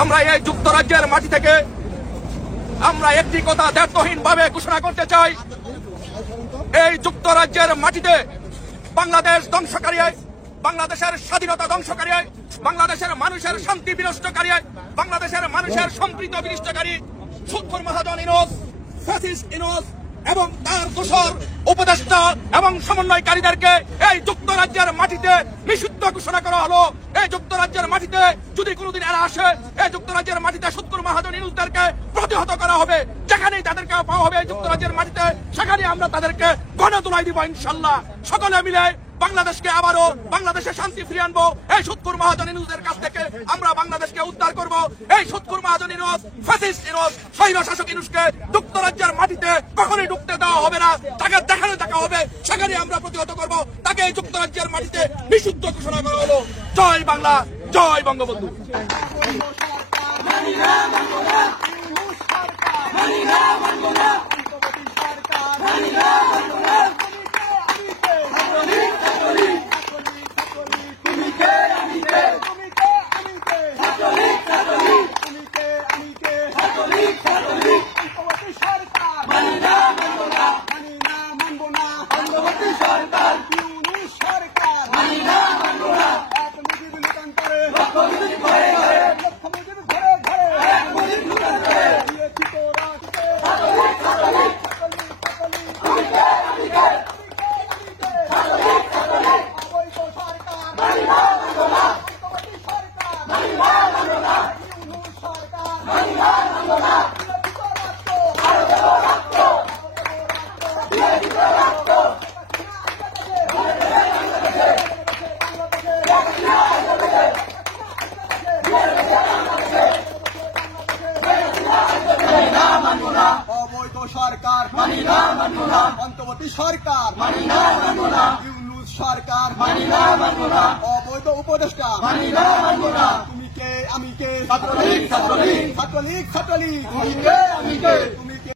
আমরা এই যুক্তরাজ্যের মাটি থেকে আমরা একটি কথা দ্ব্যর্থহীনভাবে ঘোষণা করতে চাই, এই যুক্তরাজ্যের মাটিতে বাংলাদেশ ধ্বংসকারী, বাংলাদেশের স্বাধীনতা ধ্বংসকারী, বাংলাদেশের মানুষের শান্তি বিনষ্টকারী, বাংলাদেশের মানুষের সম্প্রীতি বিনষ্টকারী সুৎখোর মহাজন ইউনূস, ফ্যাসিস্ট ইউনূস এবং তার দোসর উপদেষ্টা এবং সমন্বয়কারীদেরকে এই যুক্তরাজ্যের মাটিতে নিষিদ্ধ ঘোষণা করা হলো। এই যুক্তরাজ্যের মাটিতে যদি কোনোদিন এরা আসে, এই যুক্তরাজ্যের মাটিতে সুৎখোর মহাজন ইউনূসদেরকে প্রতিহত করা হবে। যেখানেই তাদেরকে পাওয়া হবে এই যুক্তরাজ্যের মাটিতে, সেখানে আমরা তাদেরকে গণদোলাই দিব ইনশাল্লাহ। সকলে মিলে বাংলাদেশকে আবারও বাংলাদেশে শান্তি ফিরিয়ে আনবো। এই সুৎখোর মহাজন ইউনূসের কাছ থেকে আমরা বাংলাদেশকে উদ্ধার করব। এই সুৎখোর মহাজন ইউনূস, ফ্যাসিস্ট ইউনূস, স্বৈরশাসক ইউনূসকে যুক্তরাজ্যের মাটিতে কখনোই ঢুকতে দেওয়া হবে না। তাকে দেখানো দেখা হবে, সেখানে আমরা প্রতিহত করব। তাকে এই যুক্তরাজ্যের মাটিতে নিষিদ্ধ ঘোষণা করা হলো। জয় বাংলা, জয় বঙ্গবন্ধু। অবৈধ সরকার মানি না, মানবো না। অন্তর্বর্তী সরকার মানি না, মানবো না। ইউনূস সরকার মানি না, মানবো না। অবৈধ উপদেষ্টা মানি না, মানবো না। তুমি কে, আমি কে, ছাত্রলীগ, ছাত্রলীগ, ছাত্রলীগ, ছাত্রলীগ, তুমি কে, আমি কে।